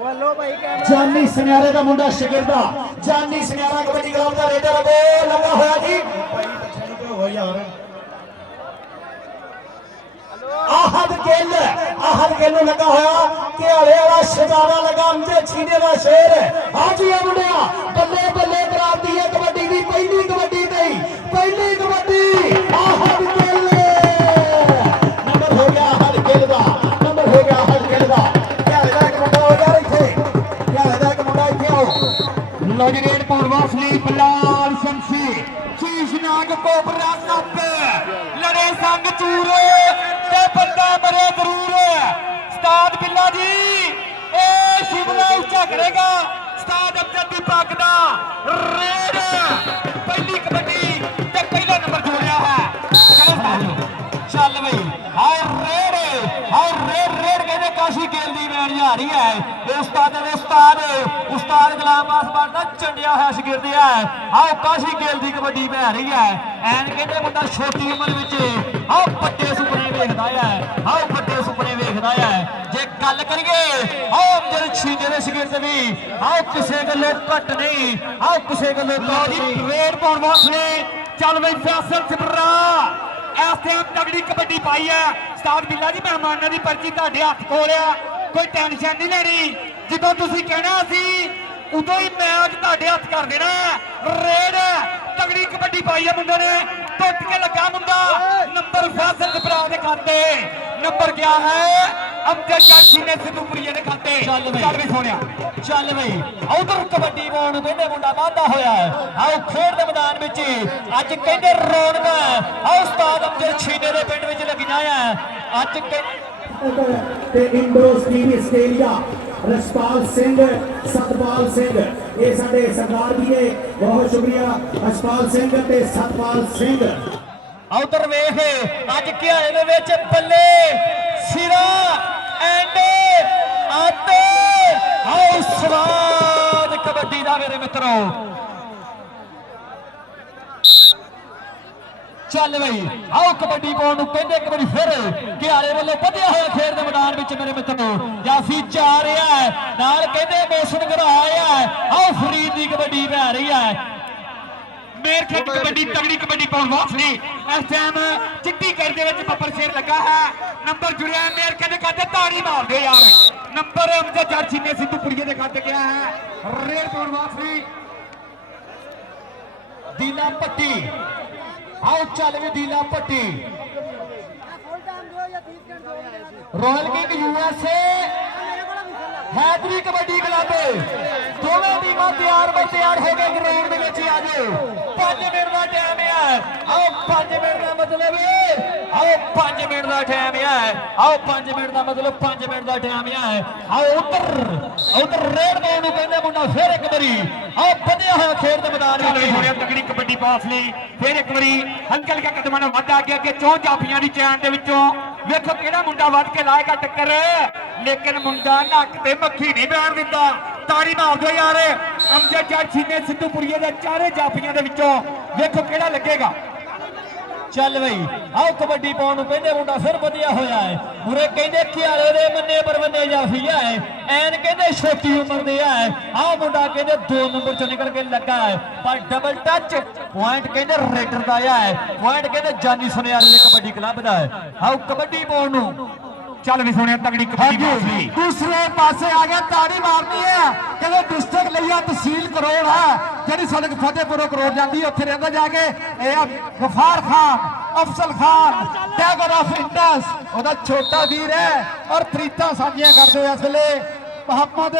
जानी सनियारे का मुंडा शिगिरदा जानी सनियारा कबड्डी क्लब का रेडर वो लगा होया जी आहद गिल लगा होया कि हले वाला शजारा लगा अमजद छीने का शेर हाँ जी मुंडिया बल्ले बल्ले करा दी है कबड्डी की पहली कबड्डी नहीं पहली कबड्डी आहद गिल नंबर हो गया आहद गिल का नंबर हो गया आहद गिल का लजरेट पूर्वासली बलाल शमशी शीशनाग कोबरा सप लड़े संग चूर ते बंदा मरे जरूर उस्ताद बिल्ला जी ए शिवला उच्चा करेगा उस्ताद अमजद दी पग दा रेड पहली कबड्डी ते पहला नंबर जोड़िया है चल भाई हाय रेड कहते काशी गेल दी मैच जा रही है उस्ताद उस्ताद गुलाम आसमान का चंडिया है शगिर्द है आओ काशी गेल दी कबड्डी बह रही है एन कहते मुंडा छोटी उम्र में आओ बड़े सुपने वेखदा है आओ बड़े सुपने वेखदा है जे गल करिए आओ अमजद छीने दे शगिर्द भी आओ किसी गल्लों घट नहीं आओ किसी गल्लों वेट पाउण वास्ते चल बई फैसल सिमरा इस टाइम तगड़ी कबड्डी पाई है उस्ताद बिल्ला जी मेहमानां दी पर्ची तुहाडे हत्थ कोल है कोई टेंशन नहीं लेनी ਜਦੋਂ ਤੁਸੀਂ ਕਹਿਣਾ ਸੀ ਉਦੋਂ ਹੀ ਮੈਚ ਤੁਹਾਡੇ ਹੱਥ ਕਰ ਦੇਣਾ ਰੇਡ ਤਗੜੀ ਕਬੱਡੀ ਪਾਈ ਹੈ ਮੁੰਡੇ ਨੇ ਟੁੱਟ ਕੇ ਲੱਗਾ ਮੁੰਡਾ ਨੰਬਰ ਫੈਸਲ ਜਬਰਾ ਦੇ ਖਾਤੇ ਨੰਬਰ ਗਿਆ ਹੈ ਅਮਜਦ ਜਾਖੀ ਨੇ ਸਿੱਧੂਪੁਰੀਏ ਦੇ ਖਾਤੇ ਚੱਲ ਵੀ ਸੋਹਣਿਆ ਚੱਲ ਬਈ ਉਧਰ ਕਬੱਡੀ ਪਾਉਣ ਨੂੰ ਕਹਿੰਦੇ ਮੁੰਡਾ ਵਾਧਾ ਹੋਇਆ ਹੈ ਆਓ ਖੇਡ ਦੇ ਮੈਦਾਨ ਵਿੱਚ ਅੱਜ ਕਹਿੰਦੇ ਰੌਣਕਾਂ ਆਓ ਉਸਤਾਦ ਅਮਜਦ ਛੀਨੇ ਦੇ ਪਿੰਡ ਵਿੱਚ ਲੱਗੀਆਂ ਆ ਅੱਜ ਤੇ ਇੰਡੋ ਸਟੀਵੀ ਆਸਟ੍ਰੇਲੀਆ रसपाल सिंह सतपाल सिंह ये साडे सरदार भी है बहुत शुक्रिया रसपाल सिंह ते सतपाल सिंह उधर वेख अज घियारे दे विच बल्ले सिरा एंड आते आओ स्वाद कबड्डी दा मेरे मित्रों चल बई आओ कबड्डी पाउण कहते एक बार फिर घियारे वालों बढ़िया होया खेड दे मैदान में मेरे मित्रों जाफी जा रहा है नाल कहते मौसम घराया है आओ फरीद की कबड्डी बह रही है मेर खेत कबड्डी तगड़ी कबड्डी पाउण वास्ते इस टाइम चिट्टी कर दे विच बब्बर शेर लगा है नंबर जुड़िया मेर कहते कहते ताड़ी मार दे यार नंबर अमजद जाखी ने सिद्धूपुरीए दे खाते गया है रेड पाउण वास्ते दीला पट्टी आओ चल भी दीला पट्टी royal king USA Haidari kabaddi club दोनों टीम तैयार हो गए ग्राउंड में आज 5 मिनट का टाइम है आओ 5 मिनट का मतलब आओ 5 मिनट का टाइम है आओ 5 मिनट का मतलब 5 मिनट का टाइम है आओ उधर रेड बॉल कहते मुंडा फिर एक बारी आओ बढ़िया होया खेड दे मैदान में होया तगड़ी कबड्डी पास ली फिर एक बारी हल्का हल्का कदमां नाल वध आगे अगे चौं जाफियां दी चैन दे विचों वेखो किहड़ा मुंडा वध के लाएगा टक्कर लेकिन मुंडा नक ते मक्खी नहीं बैठ दिंदा ताड़ी मार दो यार अमजद जाखी ने सिद्धूपुरीए दे चारे जाफियां दे विचों वेखो किहड़ा लगेगा चल बई आओ कबड्डी पाउण नूं कहंदे मुंडा फिर वधिया होया है मुरे कहंदे घियारे दे मन्ने परवन्ने जाफिया है एन कहंदे छोटी उम्र दे है आओ मुंडा कहंदे 2 नंबर चों निकल के लगा है पर डबल टच पॉइंट कहंदे रेडर दा है पॉइंट कहंदे जानी सुनियारे दे कबड्डी क्लब दा है आओ कबड्डी पाउण नूं चल भी सुनिया तगड़ी कबड्डी दूसरे पासे आ गया ताड़ी मारनी है कहते डिस्ट्रिक्ट लिया तहसील करोड़ है जी सड़क फतेहपुर करोड़ जाती उत्थे रहता जाके Gaffar Khan Afsal Khan tiger of Indus ओदा छोटा वीर है और प्रीता साझियां करते इस वेले मोहम्मद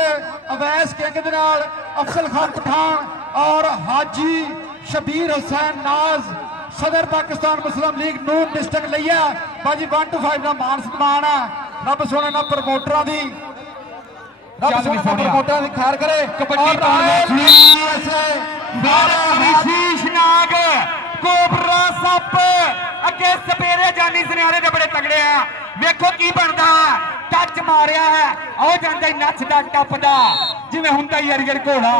अवैस किंग दे नाल अफसल खान पठान और हाजी शबीर हुसैन नाज सदर पाकिस्तान मुस्लिम लीग नून डिस्ट्रिक्ट लिया बाजी 1 to 5 का मान सम्मान है रब सोने ना प्रमोटरां दी रब सोने ना प्रमोटरां दी खैर करे कबड्डी शीशनाग कोबरा सप अगे सपेरे जानी सुनियारे दे बड़े तगड़े हैं वेखो की बनदा टच मारिया है आओ जांदा नचदा टपदा जिवें हुंदा ही अरियर घोड़ा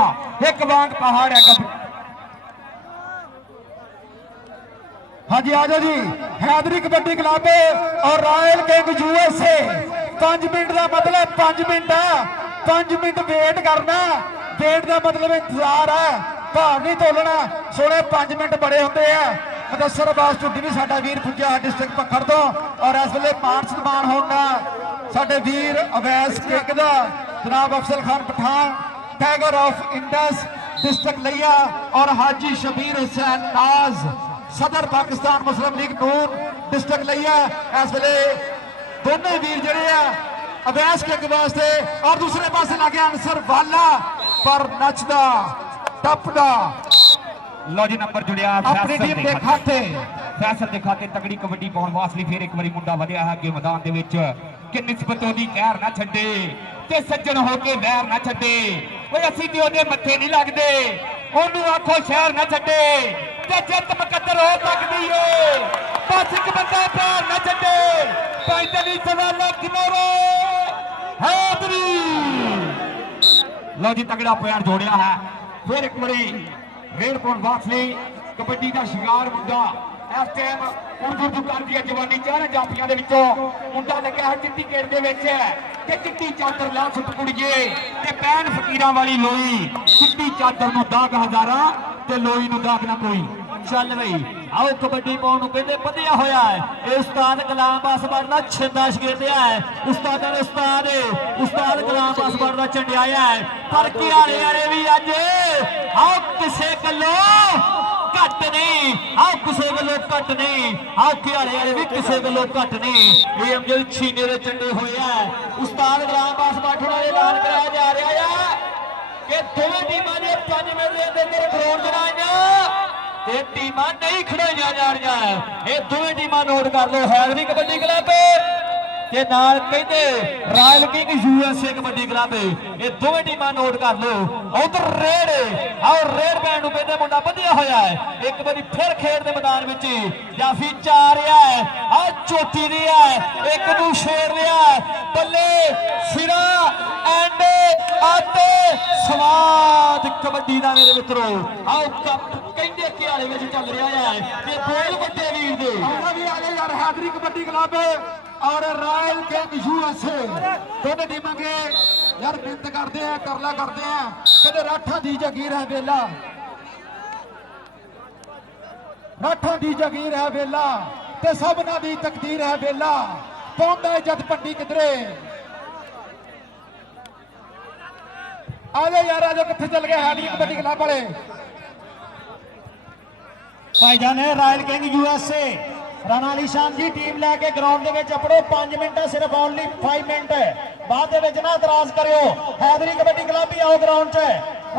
एक वांग पहाड़ है हाँ जी आ जाओ जी हैदरी कबड्डी क्लब और रॉयल किंग यूएसए 5 मिनट का मतलब 5 मिनट 5 ਮਿੰਟ ਵੇਟ ਕਰਨਾ। ਵੇਟ ਦਾ ਮਤਲਬ ਇੰਤਜ਼ਾਰ ਹੈ, ਭਾਰ ਨਹੀਂ ਤੋਲਣਾ। ਸੋਹਣੇ 5 ਮਿੰਟ ਬੜੇ ਹੁੰਦੇ ਆ। ਮਦਸਰ ਅਬਾਸ ਝੁੱਡੀ ਵੀ ਸਾਡਾ ਵੀਰ ਪੁੱਜਿਆ ਡਿਸਟ੍ਰਿਕਟ ਪੱਖੜ ਤੋਂ, ਔਰ ਇਸ ਵੇਲੇ ਮਾਨ ਸਨਮਾਨ ਹੋਣਾ ਸਾਡੇ ਵੀਰ ਅਵੈਸ ਕਿੰਗ ਦਾ ਜਨਾਬ Afzal Khan Pathan tiger of Indus district Layyah, और हाजी शबीर हुसैन नाज सदर पाकिस्तान मुस्लिम लीग नून डिस्ट्रिक्ट लिया। इस वेले दोनों वीर जड़े अवैस किंग वास्ते, और दूसरे पासे लगे अंसर वाला पर नचदा टपदा। लो जी नंबर जुड़िया अपनी टीम के खाते फैसल के खाते तगड़ी कबड्डी पाउण वास्ते फिर एक बारी मुंडा वधिया है अगे मैदान दे विच कि निस्बतों दी कहर ना छड्डे ते सज्जन होके वैर ना छड्डे। ओए असीं ते ओदे मत्थे नहीं लगदे, ओनू आखो शहर ना छड्डे ते जित मुकद्दर हो सकदी ए। बस एक बंदा पैर ना छड्डे। पैंतली सवाला किनारे हैदरी। लो जी तगड़ा पैर जोड़िया है फिर एक बारी रेड पाउण वास्ते कबड्डी का शिकार मुंडा इस टाइम उर्दू कर दी जवानी चार जाफियां दे विचों मुंडा लग्या है चिट्टी गेट दे विच ते चिट्टी चादर ला सुट कुड़िए ते पैन फकीरां वाली लोई। चिट्टी चादर नूं दाग हजारा ते लोई नूं दाग ना कोई। चल बई आओ कबड्डी पाउण नूं कहंदे वधिया होया है। ये उस्ताद गुलाम बासवाड़ दा छिंदा शगिर्द है। उस्ताद गुलाम बासवाड़ दा झंडियाया है। पर घियारे वाले भी अज आओ किसे गल्लों घट नहीं, आओ किसे गल्लों घट नहीं, आओ घियारे वाले भी किसे गल्लों घट नहीं। ये अमजद छीने दे झंडे होए है। उस्ताद गुलाम बासवाड़ दा ऐलान कराया जा रहा है कि दोवें टीमां ने 5 मिनट दे अंदर ग्राउंड च आईयां ते टीमां नहीं खड़ाईयां जा रहीआं है। ये दोवें टीमां नोट कर लो, हैदरी कबड्डी क्लब ते नाल कहंदे royal king USA kabaddi club. ये दोवें टीमां नोट कर लो। उधर रेड आओ रेड पैण नूं कहंदे मुंडा वधिया होया है। एक बारी फिर खेड दे मैदान विच जाफी चार रहा है, आ चोटी रहा है, एक नूं छेड़ लिया बल्ले सिरा एंड आते स्वाद कबड्डी दा मेरे मित्रों। आओ कप कहंदे घियाले विच चल रहा है ते बोल वड्डे वीर दे आना भी आ गए यार। हैदरी कबड्डी क्लब और रॉयल किंग यूएसए दोनों टीमां के यार मिहनत करते हैं, करला करते हैं। कहते राठा दी जगीर है बेला, राठा दी जगीर है बेला ते सबना दी तकदीर है बेला। पौंदा जद पंडी किधरे आजो यार, आजो किथे चल गए हैदरी कबड्डी क्लब वाले भाईजान है। Royal king USA Rana Ali शान जी टीम लैके ग्राउंड दे विच अपनो 5 मिनट है, सिर्फ ओनली 5 मिनट है। बाद दे विच ना इतराज करियो। हैदरी कबड्डी क्लब भी आओ ग्राउंड च।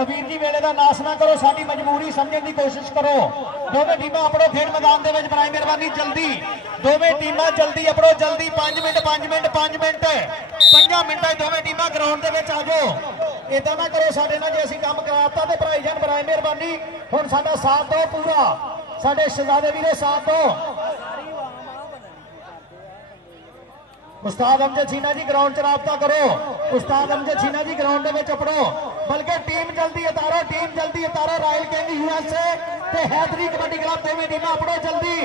वीर जी वेले दा नाश ना करो, साडी मजबूरी समझने की कोशिश करो। दोवें टीमां अपनो खेड मैदान दे विच बनाई मेहरबानी जल्दी। दोवें टीमां जल्दी अपनो जल्दी 5 मिनट 5 मिनट 5 मिनट 5 मिनटां दोवें टीमां ग्राउंड दे विच आ जाओ। इदां ना करो साडे नाल, जे असीं काम कराता ते भाई जान बनाई मेहरबानी हुण साडा साथ दो पूरा, साडे शहजादे वीरे साथ दो। उस्ताद अमजद छीना जी ग्राउंड च राबता करो। उस्ताद अमजद छीना जी ग्राउंड में चपड़ो, बल्कि टीम जल्दी उतारो, टीम जल्दी उतारो। रॉयल किंग यूएसए ते हैदरी कबड्डी क्लब दोवें टीमां अपड़ो जल्दी।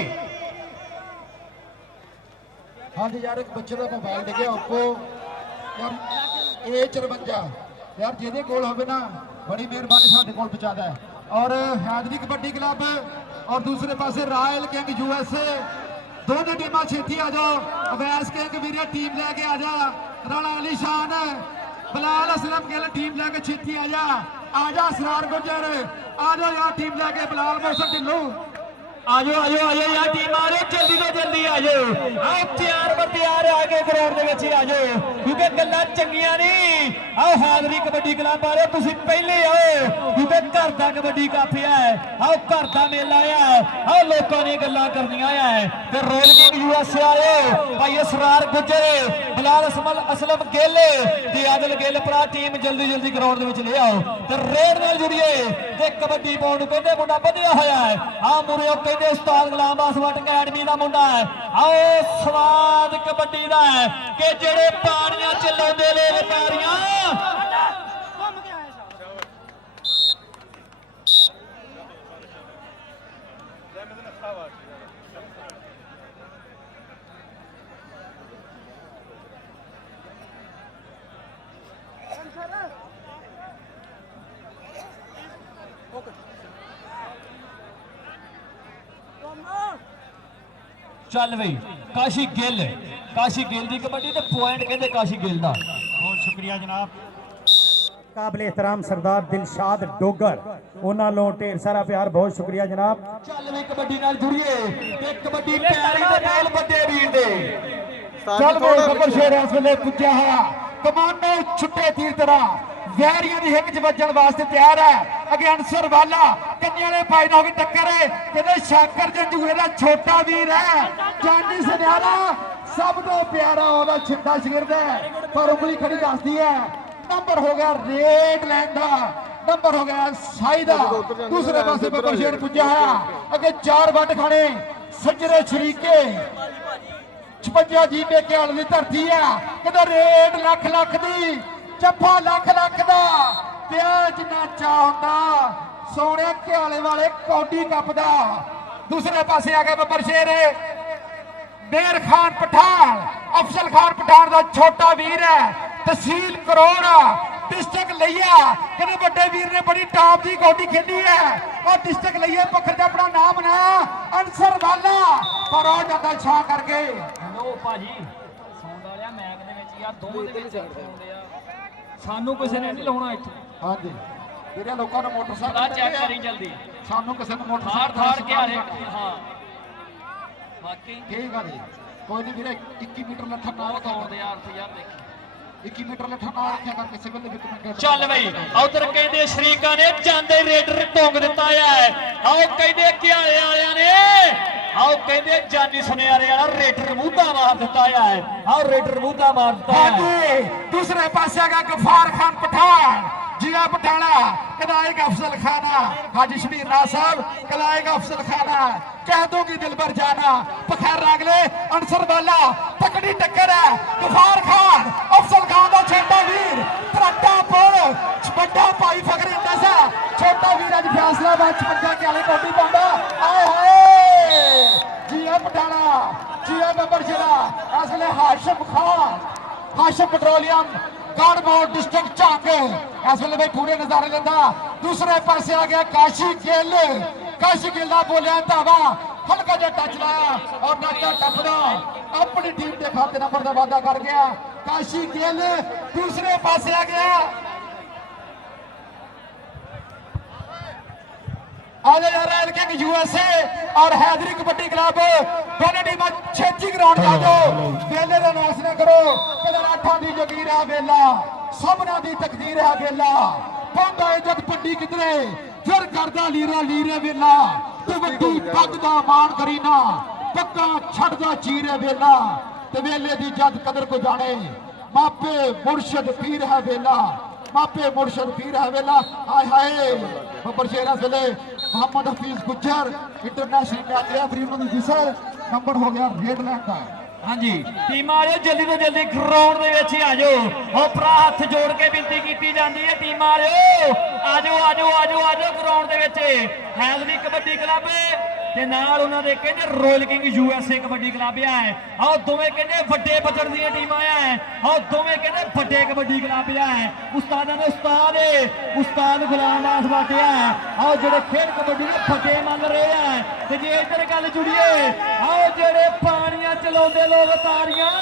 हाँ जी यार, एक बच्चे का मोबाइल डिगे आपको यार A54 यार जिहदे कोल होवे ना बड़ी मेहरबानी साडे कोल पहुंचादा है। और हैदरी कबड्डी क्लब और दूसरे पासे रॉयल किंग यूएसए दोनों टीमां छेती आ जाओ। अवैस किंग वीरे टीम लैके आ जा। राणा अली शान बिलाल असलम गिल टीम लैके छेती आ जा। असरार गुजर आ जाओ यार टीम लैके। बिलाल मोहसन ढिल्लो आजो आजो आजो यार टीम आ रही जल्दी तो जल्दी आ जाओ। आओ तैयार बर तैयार आके ग्राउंड दे विच आ जाओ, क्योंकि गल्लां चंगियां नहीं। आओ हैदरी कबड्डी क्लब वाले तुसीं पहले आओ, क्योंकि घर दा कबड्डी काफिया है। आओ घर दा मेला है। आओ लोकां ने गल्लां करनियां है। ते रॉयल किंग यूएसए आए भाई असरार गुजर बिलाल असलम गिल ते आदिल गिल भरा टीम जल्दी जल्दी ग्राउंड दे विच ले आओ ते रेड नाल जुड़िए ते कबड्डी पाउण नूं कहंदे मुंडा वधिया होया है। आ मुरे कहते उस्ताद गुलाम बासवाड़ अकैडमी का मुंडा है। आओ स्वाद कबड्डी का है कि जेड़े पानियां च लाउंदे ने व्यापारियां। ਚੱਲ ਬਈ ਕਾਸ਼ੀ ਗਿੱਲ ਦੀ ਕਬੱਡੀ ਤੇ ਪੁਆਇੰਟ ਕਹਿੰਦੇ ਕਾਸ਼ੀ ਗਿੱਲ ਦਾ। बहुत शुक्रिया जनाब। काबिल एहतराम सरदार दिलशाद डोगर उन्होंने ढेर सारा प्यार, बहुत शुक्रिया जनाब। ਚੱਲ ਵੀ ਕਬੱਡੀ ਨਾਲ ਜੁੜੀਏ ਤੇ ਕਬੱਡੀ ਪਿਆਰੀ ਦੇ ਨਾਲ ਵੱਡੇ ਵੀਰ ਦੇ। ਚੱਲ ਵੇ ਬੱਬਰ ਸ਼ੇਰ ਇਸ ਵੇਲੇ ਪੁੱਜਿਆ ਹੋਇਆ ਕਮਾਨੋ ਛੁੱਟੇ ਤੀਰ ਤਰ੍ਹਾਂ ਵੈਰੀਆਂ ਦੀ ਹਿੱਕ 'ਚ ਵੱਜਣ ਵਾਸਤੇ ਤਿਆਰ ਹੈ। ਅੱਗੇ ਅਨਸਰ ਵਾਲਾ ਕੰਨੇ ਵਾਲੇ ਭਾਈ ਨਾਲ ਵੀ ਟੱਕਰ ਹੈ। ਕਹਿੰਦੇ ਸ਼ਾਕਰ ਜੰਜੂਰੇ ਦਾ ਛੋਟਾ ਵੀਰ ਹੈ ਜਾਨੀ ਸਨਿਆਰਾ ਸਭ ਤੋਂ ਪਿਆਰਾ ਉਹਦਾ ਛਿੱਟਾ ਸ਼ਗਿਰਦ ਹੈ ਪਰ ਉਂਗਲੀ ਖੜੀ ਦੱਸਦੀ ਹੈ। ਨੰਬਰ ਹੋ ਗਿਆ ਰੇਡ ਲੈਣ ਦਾ, ਨੰਬਰ ਹੋ ਗਿਆ ਸਾਈ ਦਾ। ਦੂਸਰੇ ਪਾਸੇ ਬੱਬਰ ਸ਼ੇਰ ਪੁੱਜਿਆ ਹੋਇਆ ਅੱਗੇ 4 ਵੱਟ ਖਾਣੇ ਸੱਜਰੇ ਸ਼ਰੀਕੇ 56 ਜੀ ਪੇਕੇ ਵਾਲੀ ਧਰਤੀ ਆ। ਕਹਿੰਦਾ ਰੇਡ ਲੱਖ ਦੀ ਚੱਫਾ ਲੱਖ ਦਾ ਪਿਆ ਜਿੰਨਾ ਚਾਹ ਹੁੰਦਾ ਸੋਹਣੇ ਘਿਆਲੇ ਵਾਲੇ ਕੌਡੀ ਕੱਪ ਦਾ। ਦੂਸਰੇ ਪਾਸੇ ਆ ਗਿਆ ਬੱਬਰ ਸ਼ੇਰ ਮੇਰ ਖਾਨ ਪਠਾਨ, ਅਫਜ਼ਲ ਖਾਨ ਪਠਾਨ ਦਾ ਛੋਟਾ ਵੀਰ ਹੈ ਤਹਿਸੀਲ ਕਰੋੜ ਡਿਸਟ੍ਰਿਕਟ ਲਈਆ। ਕਹਿੰਦੇ ਵੱਡੇ ਵੀਰ ਨੇ ਬੜੀ ਟਾਪ ਦੀ ਕੌਡੀ ਖੇਡੀ ਹੈ ਔਰ ਡਿਸਟ੍ਰਿਕਟ ਲਈਆ ਪੱਖਰ ਦਾ ਆਪਣਾ ਨਾਮ ਬਣਾਇਆ ਅਨਸਰ ਵਾਲਾ ਪਰ ਉਹ ਜਾਂਦਾ ਛਾਂ ਕਰਕੇ। ਲੋ ਭਾਜੀ ਸੌਂਦ ਵਾਲਿਆ ਮੈਕ ਦੇ ਵਿੱਚ ਯਾਰ ਦੋਵੇਂ ਦੇ ਵਿੱਚ ਸੌਂਦੇ ਆ, ਸਾਨੂੰ ਕਿਸੇ ਨੇ ਨਹੀਂ ਲਾਉਣਾ ਇੱਥੇ। ਹਾਂਜੀ ਜਿਹੜੇ ਲੋਕਾਂ ਨੂੰ ਆ ਮੋਟਰਸਾਈਕਲ ਚੈੱਕ ਕਰੀ ਜਲਦੀ ਸਾਨੂੰ ਕਿਸੇ ਨੂੰ ਥਾਰ ਮੋਟਰਸਾਈਕਲ ਥਾਰ ਕੇ ਹਾਰੇ। ਹਾਂ ਬਾਕੀ ਠੀਕ ਆ ਜੀ ਕੋਈ ਨਹੀਂ ਵੀਰੇ 21 ਮੀਟਰ ਲੱਠਾ ਨਾ ਬਹੁਤ ਆਉਂਦੇ ਯਾਰ ਤੇ ਯਾਰ ਦੇਖੀ 21 ਮੀਟਰ ਲੱਠਾ ਨਾ ਰੱਖਿਆ ਕਰ ਕਿਸੇ ਵੇਲੇ ਵੀ ਕਮੈਂਟ ਚੱਲ ਬਈ ਉਧਰ ਕਹਿੰਦੇ ਸ਼ਰੀਕਾਂ ਨੇ ਜਾਂਦੇ ਰੇਡਰ ਟੋਂਗ ਦਿੱਤਾ ਹੈ। ਆਓ ਕਹਿੰਦੇ ਘਿਆਲੇ ਵਾਲਿਆਂ ਨੇ, ਆਓ ਕਹਿੰਦੇ ਜਾਨੀ ਸੁਨਿਆਰੇ ਵਾਲਾ ਰੇਡਰ ਮੂਧਾ ਮਾਰ ਦਿੱਤਾ ਹੈ। ਆਓ ਰੇਡਰ ਮੂਧਾ ਮਾਰ ਦਿੱਤਾ ਹੈ। ਹਾਂਜੀ ਦੂਸਰੇ ਪਾਸੇ ਹੈਗਾ ਗਫਾਰ ਖਾਨ ਪਠਾਨ जिया पटाला कलाएगा अफजल खाना हाजी शबीर ना साहब कलाएगा अफजल खाना कह दूंगी दिल भर जाना पखैर रागले अनसर वाला तकड़ी टक्कर है गफार खान अफजल खान का छोटा वीर तरट्टा पुल बड़ा भाई फखर इंडस है छोटा वीर अज फैसलाबाद 56 के कोटी पाਉਂਦਾ आए हाय जिया पटाला जिया बब्बर शेरा इस वेले हाशिम खान हाशिम पेट्रोलियम कानपुर डिस्ट्रिक्ट झांग इस वे भाई पूरे नजारे लेंदा। दूसरे पासे आ गया काशी गिल का बोलिया धावा हल्का जा टच लाया और नाचा टपड़ा अपनी टीम के खाते नंबर का वादा कर गया काशी गिल। दूसरे पासे आ गया यूएसए और हैदरी कबड्डी क्लब दोनों टीम छेची ग्राउंड जा दो वेले का नाश ना करो अठां दी जगीर है वेला सबना दी तकदीर है वेला पांदा इज्जत पंडी किधरे फिर करदा लीरे वेला ते वड्डी पग दा मान करीना पक्का छड़दा चीरे वेला ते वेले दी जद कदर को जाने मापे मुर्शद पीर है वेला मापे मुर्शद पीर है वेला। हाय हाय बब्बर शेर इस वेले Mohammad Hafeez Gujjar international match referee उन्होंने जिसर नंबर हो गया रेड लैंड का। हाँ जी टीम आ जाओ जल्दी तो जल्दी ग्राउंड दे विच आ जाओ और भरा हथ जोड़ के बेनती की जाती है टीम आ जाओ आ जाओ ग्राउंड दे विच हैदरी कबड्डी क्लब ते नाल उन्हां दे कहंदे royal king USA kabaddi club है। आओ दोवें कहंदे वड्डे बजट दी टीमां है। आओ दोवें कहंदे वड्डे कबड्डी क्लब है। उस्तादां दे उस्ताद गुलाम दास बाटे है। आओ जेड़े खेल कबड्डी दे फटे मंग रहे हैं ते जे इधर गल जुड़िए आओ जेड़े पानियां चलाउंदे लोग तारियां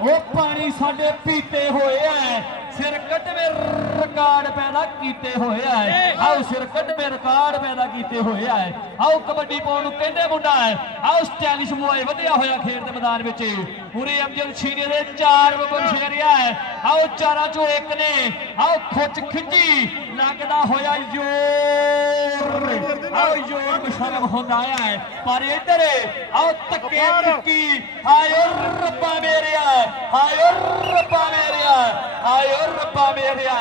वो पानी साडे पीते होए है सिर कटवे रिकॉर्ड पैदा कीते होए है। आओ सिर कटवे रिकॉर्ड पैदा कीते होए है। आओ कबड्डी पाउण नूं कहंदे मुंडा है। आओ स्टाइलिश मोए वधिया होया खेड दे मैदान विच पूरे अमजद छीने दे 4 बब्बर शेरिया है। आओ चारां चों एक ने आओ खुच खिंची लगदा होया जोर आओ जोर मुशर्रफ होंदा है पर इधर आओ धक्के मुक्की आयो रब्बा मेरिया आयो रब्बा मेरिया आयो रब्बा मेरिया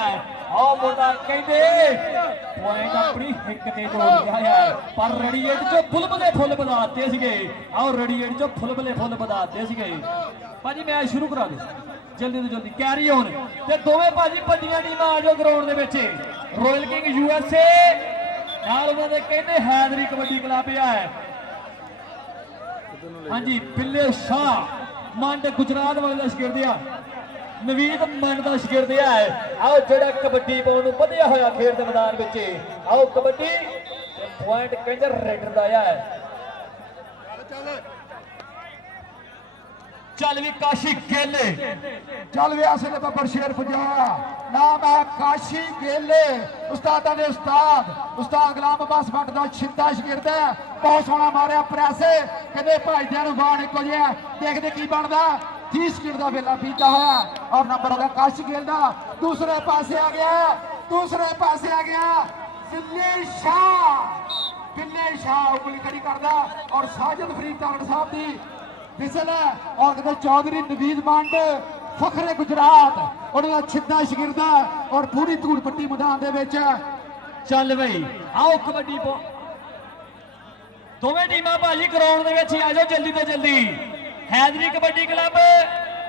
आओ मुंडा कहंदे पॉइंट अपनी हिक ते जोड़ गया है पर रड़ीएट चो बुलबुले फुल बधाते सीगे। आओ रड़ीएट चो बुलबुले फुल बधाते सीगे। भाजी मैच शुरू करा दो जल्दी तो जल्दी कैरी ऑन ते दोवें भाजी बड्डियां टीमां आ जाओ ग्राउंड दे विच रॉयल किंग यूएसए नाल उन्हां दे कहंदे हैदरी कबड्डी क्लब है। हाँ जी बिल्ले शाह मंड गुजरात वाले लश्कर दिया ਨਵੀਦ ਮੰਨ ਦਾ ਸ਼ਾਗਿਰਦ ਹੈ। ਆਓ ਜਿਹੜਾ ਕਬੱਡੀ ਪਾਉਣ ਨੂੰ ਵਧਿਆ ਹੋਇਆ ਖੇਡ ਦੇ ਮੈਦਾਨ ਵਿੱਚ, ਆਓ ਕਬੱਡੀ ਪੁਆਇੰਟ ਕਹਿੰਦੇ ਰੇਡਰ ਦਾ ਹੈ। ਚੱਲ ਵੀ ਕਾਸ਼ੀ ਗੇਲੇ, ਚੱਲ ਵੀ ਆਸੇ ਦੇ ਬੱਬਰ ਸ਼ੇਰ ਪੁਜਾ ਨਾਮ ਹੈ ਕਾਸ਼ੀ ਗੇਲੇ, ਉਸਤਾਦਾਂ ਦੇ ਉਸਤਾਦ ਗੁਲਾਮ ਅਬਾਸ ਭੱਟ ਦਾ ਛਿੰਦਾ ਸ਼ਾਗਿਰਦ ਹੈ। ਬਹੁਤ ਸੋਹਣਾ ਮਾਰਿਆ ਪ੍ਰੈਸੇ, ਕਹਿੰਦੇ ਭਾਈਦਿਆਂ ਨੂੰ ਬਾਣ ਇੱਕੋ ਜਿਹਾ, ਦੇਖਦੇ ਕੀ ਬਣਦਾ। 30 ਸਕਿੰਟ ਦਾ ਵੇਲਾ ਬੀਤਾ ਹੋਇਆ ਔਰ ਨੰਬਰ ਹੋਗਾ ਕਾਸ਼ੀ ਗੇਲ ਦਾ। ਦੂਸਰੇ ਪਾਸੇ ਆ ਗਿਆ ਬਿੱਲੇ ਸ਼ਾਹ ਉਗਲੀ ਖੜੀ ਕਰਦਾ ਔਰ ਸਾਜਦ ਫਰੀਦ ਤਾਰੜ ਸਾਹਿਬ ਦੀ ਵਿਸਲ ਹੈ ਔਰ ਕਹਿੰਦੇ ਚੌਧਰੀ ਨਵੀਦ ਮੰਡ ਫਖਰੇ ਗੁਜਰਾਤ ਉਹਨਾਂ ਦਾ ਛਿੱਦਾ ਸ਼ਾਗਿਰਦ ਔਰ ਪੂਰੀ ਧੂੜ ਪੱਟੀ ਮੈਦਾਨ ਦੇ ਵਿੱਚ। ਚੱਲ ਬਈ ਆਓ ਕਬੱਡੀ ਦੋਵੇਂ ਟੀਮਾਂ ਭਾਜੀ ਗਰਾਊਂਡ ਦੇ ਵਿੱਚ ਆ ਜਾਓ ਜਲਦੀ ਤੋਂ ਜਲਦੀ। ਹੈਦਰੀ ਕਬੱਡੀ ਕਲੱਬ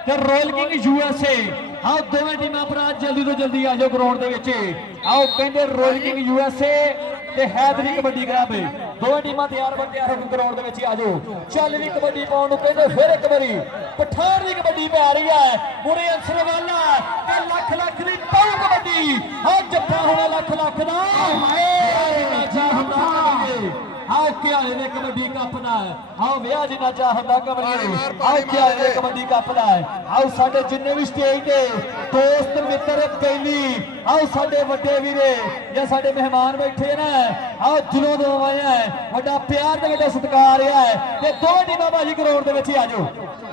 ਤੇ ਰੋਇਲ ਕਿੰਗ USA, ਆਓ ਦੋਵੇਂ ਟੀਮਾਂ ਭਰਾ ਜਲਦੀ ਤੋਂ ਜਲਦੀ ਆ ਜਾਓ ਗਰਾਊਂਡ ਦੇ ਵਿੱਚ। ਆਓ ਕਹਿੰਦੇ ਰੋਇਲ ਕਿੰਗ USA ਤੇ ਹੈਦਰੀ ਕਬੱਡੀ ਕਲੱਬ ਦੋਵੇਂ ਟੀਮਾਂ ਤਿਆਰ ਹੋ ਕੇ ਗਰਾਊਂਡ ਦੇ ਵਿੱਚ ਆ ਜਾਓ। ਚੱਲ ਵੀ ਕਬੱਡੀ ਪਾਉਣ ਨੂੰ ਕਹਿੰਦੇ ਫਿਰ ਇੱਕ ਵਾਰੀ ਪਠਾਨ ਦੀ ਕਬੱਡੀ ਪੈ ਰਹੀ ਹੈ। ਮੁਰੇ ਅੰਸਰ ਵਾਲਾ ਤੇ ਲੱਖ ਦੀ ਪਾਉ ਕਬੱਡੀ, ਹਾਂ ਜੱਫਾ ਹੋਣਾ ਲੱਖ ਦਾ। ਆਓ ਘਿਆਲੇ ਦੇ ਕਬੱਡੀ ਕੱਪ ਦਾ, ਆਓ ਵਿਆਹ ਜਿੰਨਾ ਚਾਹ ਹੁੰਦਾ ਕਬੱਡੀ, ਆਓ ਘਿਆਲੇ ਦੇ ਕਬੱਡੀ ਕੱਪ ਦਾ। ਆਓ ਸਾਡੇ ਜਿੰਨੇ ਵੀ ਸਟੇਜ ਤੇ ਦੋਸਤ ਮਿੱਤਰ ਬੈਲੀ, ਆਓ ਸਾਡੇ ਵੱਡੇ ਵੀਰੇ ਜਾਂ ਸਾਡੇ ਮਹਿਮਾਨ ਬੈਠੇ ਨੇ, ਆਓ ਦਿਲੋਂ ਤੋਂ ਆਇਆ ਵੱਡਾ ਪਿਆਰ ਤੇ ਵੱਡਾ ਸਤਿਕਾਰ ਹੈ। ਤੇ ਦੋਵੇਂ ਟੀਮਾਂ ਭਾਜੀ ਗਰਾਊਂਡ ਦੇ ਵਿੱਚ ਹੀ ਆ ਜਾਓ।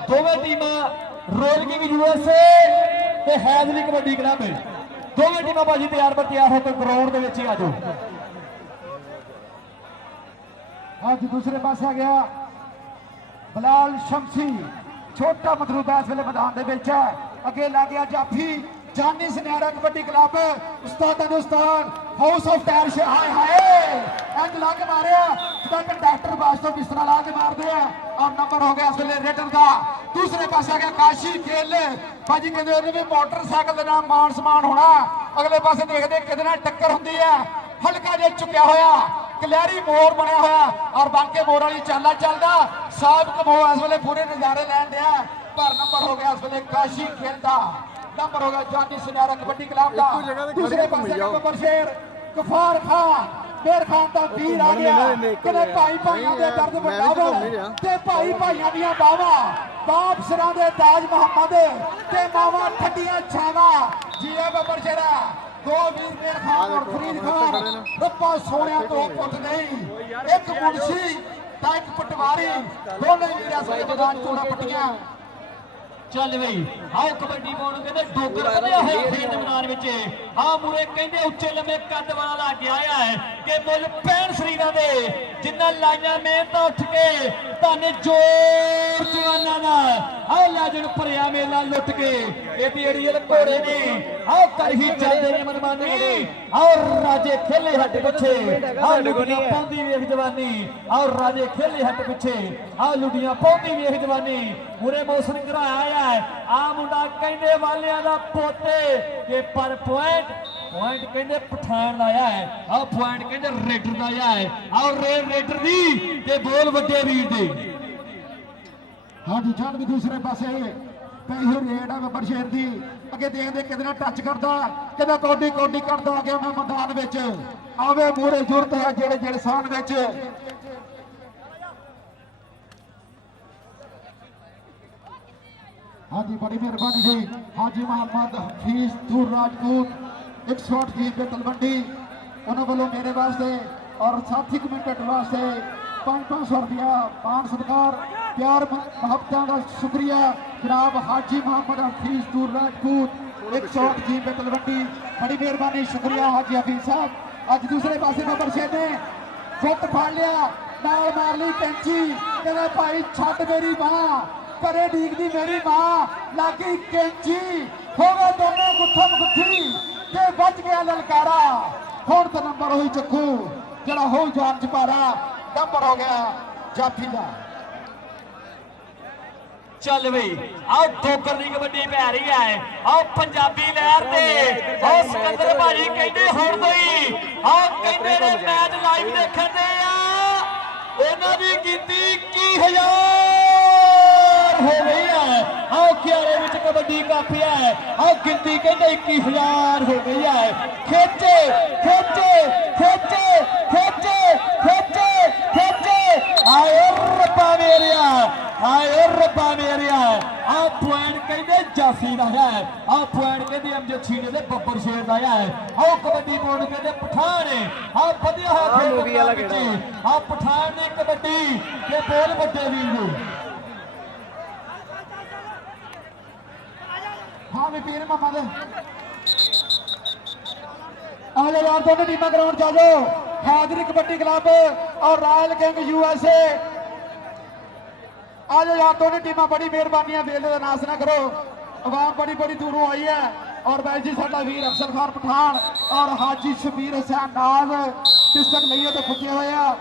ਦੋਵੇਂ ਟੀਮਾਂ ਰੋਇਲ ਕਿੰਗ USA ਤੇ ਹੈਦਰੀ ਕਬੱਡੀ ਕਲੱਬ ਦੋਵੇਂ ਟੀਮਾਂ ਭਾਜੀ ਤਿਆਰ ਹੋ ਕੇ ਗਰਾਊਂਡ ਦੇ ਵਿੱਚ ਹੀ ਆ ਜਾਓ। ਅੱਜ ਦੂਸਰੇ ਪਾਸੇ ਆ ਗਿਆ ਬਲਾਲ ਸ਼ਮਸੀ, ਛੋਟਾ ਮਧਰੂ ਬੈਸ ਵੇਲੇ ਮੈਦਾਨ ਦੇ ਵਿੱਚ ਹੈ। ਅੱਗੇ ਲੱਗ ਗਿਆ ਜਾਫੀ ਜਾਨੀ ਸੁਨਹਿਰਾ ਕਬੱਡੀ ਕਲੱਬ, ਉਸਤਾਦਾਂ ਦੇ ਉਸਤਾਦ ਹਾਊਸ ਆਫ ਟਾਇਰ। ਹਾਏ ਇੰਜ ਲਾ ਕੇ ਮਾਰਿਆ ਜਿੱਦਾਂ ਕੰਡਕਟਰ ਬਾਸ ਤੋਂ ਕਿਸ ਤਰ੍ਹਾਂ ਲਾ ਕੇ ਮਾਰਦੇ ਆ ਔਰ ਨੰਬਰ ਹੋ ਗਿਆ ਇਸ ਵੇਲੇ ਰੇਡਰ ਦਾ। ਦੂਸਰੇ ਪਾਸੇ ਆ ਗਿਆ ਕਾਸ਼ੀ ਗੇਲ, ਭਾਜੀ ਕਹਿੰਦੇ ਉਹਨੇ ਵੀ ਮੋਟਰਸਾਈਕਲ ਦੇ ਨਾਲ ਮਾਨ ਸਮਾਨ ਹੋਣਾ। ਅਗਲੇ ਪਾਸੇ ਦੇਖਦੇ ਕਿਹਦੇ ਨਾਲ ਟੱਕਰ ਹੁੰਦੀ ਹੈ। ਹਲਕਾ ਜਿਹਾ ਚੁੱਕਿਆ ਹੋਇਆ ਕਲੈਰੀ ਮੋਰ ਬਣਿਆ ਹੋਇਆ ਔਰ ਬਾਂਕੇ ਮੋਰ ਵਾਲੀ ਚਾਲਾ ਚੱਲਦਾ। ਸਾਬਕ ਮੋ ਇਸ ਵੇਲੇ ਪੂਰੇ ਨਜ਼ਾਰੇ ਲੈਣ ਡਿਆ। ਪਰ ਨੰਬਰ ਹੋ ਗਿਆ ਇਸ ਵੇਲੇ ਕਾਸ਼ੀ ਖੇਲਦਾ, ਨੰਬਰ ਹੋ ਗਿਆ ਜਾਨੀ ਸੁਨਹਿਰਾ ਕਬੱਡੀ ਕਲੱਬ ਦਾ। ਦੂਸਰੇ ਪਾਸੇ ਬੱਬਰ ਸ਼ੇਰ ਗਫਾਰ ਖਾਨ ਮੇਰ ਖਾਨ ਦਾ ਵੀਰ ਆ ਗਿਆ। ਕਹਿੰਦੇ ਭਾਈਆਂ ਦੇ ਦਰਦ ਵੰਡਾਵੋ ਤੇ ਭਾਈਆਂ ਦੀਆਂ ਬਾਵਾਂ, ਬਾਪ ਸਿਰਾਂ ਦੇ ਤਾਜ ਮੁਹੰਮਦ ਤੇ ਮਾਵਾਂ ਠੱਡੀਆਂ ਛਾਵਾਂ। ਜੀ ਆ ਬੱਬਰ ਸ਼ੇਰਾ ਦੋ ਵੀਰ ਮੇਰ ਖਾਨ ਔਰ ਫਰੀਦ ਖਾਨ, ਰੱਬਾ ਸੋਹਣਿਆ ਤੋਂ ਪੁੱਤ ਨਹੀਂ, ਇੱਕ ਮੁਨਸ਼ੀ ਤਾਂ ਇੱਕ ਪਟਵਾਰੀ, ਦੋਨੇ ਵੀਰਾਂ ਸੇ ਮੈਦਾਨ ਚੋੜਾ ਪੱਟੀਆਂ। ਚੱਲ ਬਈ ਆਓ ਕਬੱਡੀ ਪਾਉਣ ਨੂੰ ਕਹਿੰਦੇ ਡੋਗਰ ਵਧਿਆ ਹੋਇਆ ਖੇਡ ਦੇ ਮੈਦਾਨ ਵਿੱਚ। ਆ ਮੂਰੇ ਕਹਿੰਦੇ ਉੱਚੇ ਲੰਮੇ ਕੱਦ ਵਾਲਾ ਲੱਗ ਗਿਆ ਹੈ ਕਿ ਮੁੱਲ 65 ਸਰੀਰਾਂ ਦੇ ਜਿੰਨਾ ਲਾਈਆਂ ਮਿਹਨਤਾਂ ਉੱਠ ਕੇ ਧੰਨ ਜੋਰ ਜਵਾਨਾਂ ਦਾ। ਆਹ ਲੈਜਣ ਭਰਿਆ ਮੇਲਾ ਲੁੱਟ ਕੇ ਇਹਦੀ ਅੜੀਅਲ ਘੋੜੇ ਨੇ ਆਹ ਕਰ ਹੀ ਜਾਂਦੇ ਨੇ ਮਨਮਾਨੀ। ਆਹ ਰਾਜੇ ਖੇਲੇ ਹੱਟ ਪਿੱਛੇ, ਆਹ ਲੁੱਡੀਆਂ ਪਾਉਂਦੀ ਵੇਖ ਜਵਾਨੀ। ਆਹ ਰਾਜੇ ਖੇਲੇ ਹੱਟ ਪਿੱਛੇ, ਆਹ ਲੁੱਡੀਆਂ ਪਾਉਂਦੀ ਵੇਖ ਜਵਾਨੀ। ਮੂਰੇ ਮੌਸਮ ਘਰਾਇਆ ਆ ਮੁੰਡਾ ਕਹਿੰਦੇ ਵਾਲਿਆਂ ਦਾ ਪੋਤੇ ਕਿ ਪਰ ਪੁਆਇੰਟ ਕਹਿੰਦੇ ਪਠਾਨ ਦਾ ਹੈ। ਆਹ ਪੁਆਇੰਟ ਕਹਿੰਦੇ ਰੇਡਰ ਦਾ ਹੈ। ਆਹ ਰੇਡਰ ਦੀ ਤੇ ਬੋਲ ਵੱਡੇ ਵੀਰ ਦੇ। ਹਾਂਜੀ ਚੱਲ ਵੀ ਦੂਸਰੇ ਪਾਸੇ ਪਹਿਲੇ ਰੇਡ ਆ ਬੱਬਰ ਸ਼ੇਰ ਦੀ। ਅੱਗੇ ਦੇਖਦੇ ਕਿਹਦੇ ਨਾਲ ਟੱਚ ਕਰਦਾ, ਕਿਹਦਾ ਕੋਡੀ ਕਰਦਾ ਆ ਗਿਆ ਮੈਦਾਨ ਵਿੱਚ। ਆਵੇ ਮੂਰੇ ਜ਼ਰੂਰਤ ਹੈ ਜਿਹੜੇ ਸਾਨ ਵਿੱਚ। ਹਾਂਜੀ ਬੜੀ ਮਿਹਰਬਾਨੀ ਜੀ ਹਾਜੀ ਮੁਹੰਮਦ ਹਫੀਜ਼ ਦੂਰ ਰਾਜਪੂਤ 160 ਜੀ ਦੇ ਤਲਵੰਡੀ, ਉਹਨਾਂ ਵੱਲੋਂ ਮੇਰੇ ਵਾਸਤੇ ਔਰ ਸਾਥੀ ਕਮੈਂਟਰ ਵਾਸਤੇ 500 ਰੁਪਇਆ ਮਾਨ ਸਤਿਕਾਰ ਪਿਆਰ ਮੁਹੱਬਤਾਂ ਦਾ ਸ਼ੁਕਰੀਆ। ਜਨਾਬ ਹਾਜੀ ਮੁਹੰਮਦ ਹਫੀਜ਼ ਦੂਰ ਰਾਜਪੂਤ 160 ਜੀ ਦੇ ਤਲਵੰਡੀ, ਬੜੀ ਮਿਹਰਬਾਨੀ ਸ਼ੁਕਰੀਆ ਹਾਜੀ ਹਫੀਜ਼ ਸਾਹਿਬ। ਅੱਜ ਦੂਸਰੇ ਪਾਸੇ ਬੱਬਰ ਸ਼ੇਰ ਨੇ ਫੁੱਟ ਫੜ ਲਿਆ, ਨਾਲ ਮਾਰ ਲਈ ਕੈਂਚੀ, ਕਹਿੰਦਾ ਭਾਈ ਛੱਡ ਮੇਰੀ ਬਾਂਹ, ਕਰੇ ਡੀਕਦੀ ਮੇਰੀ ਮਾਂ, ਲੱਗੀ ਕੈਂਚੀ, ਹੋ ਗਏ ਦੋਨੇ ਗੁੱਥਮ ਗੁੱਥੀ ਤੇ ਵੱਜ ਗਿਆ ਲਲਕਾਰਾ। ਹੁਣ ਤਾਂ ਨੰਬਰ ਹੋਈ ਚੱਕੂ ਜਿਹੜਾ ਹੋ ਜਾਨ ਚ ਪਾਰਾ, ਨੰਬਰ ਹੋ ਗਿਆ ਜਾਫੀ ਦਾ। ਚੱਲ ਬਈ ਆਓ ਠੋਕਰ ਦੀ ਕਬੱਡੀ ਪੈ ਰਹੀ ਹੈ। ਆਓ ਪੰਜਾਬੀ ਲਹਿਰ ਤੇ ਆਓ ਸਿਕੰਦਰ ਭਾਜੀ ਕਹਿੰਦੇ ਹੁਣ ਤੋਂ ਆਓ ਕਹਿੰਦੇ ਨੇ ਮੈਚ ਲਾਈਵ ਦੇਖਣ ਦੇ ਆ, ਉਹਨਾਂ ਦੀ ਗਿਣਤੀ 21,000 ਹੋ ਗਈ ਹੈ। आओ खियारे विच कबड्डी कप है आओ गिनती कहते 21,000 हो गई है खेचे खेचे खेचे खेचे खेचे खेचे आए रब्बा मेरिया आए रब्बा मेरिया आ पॉइंट कहते जाफी का है आ पॉइंट कहते अमजद छीने दे बब्बर शेर का है आओ कबड्डी बोर्ड कहते पठान है आ बढ़िया आ पठान ने कबड्डी के बोल बड़े वीर नूं हाँ भी पीर मामा दे आ जाओ यार दोनों टीमें ग्राउंड जा जाओ हैदरी कबड्डी क्लब और रॉयल किंग यूएसए आ जाओ यार दोनों टीमें बड़ी मेहरबानी है वेले का नाश ना करो अवाम बड़ी बड़ी दूरों आई है और भाई जी साडा वीर अफसर खान पठान और हाजी शबीर हुसैन नाज डिस्ट्रिक्ट लईए तो पुजे हुए हैं।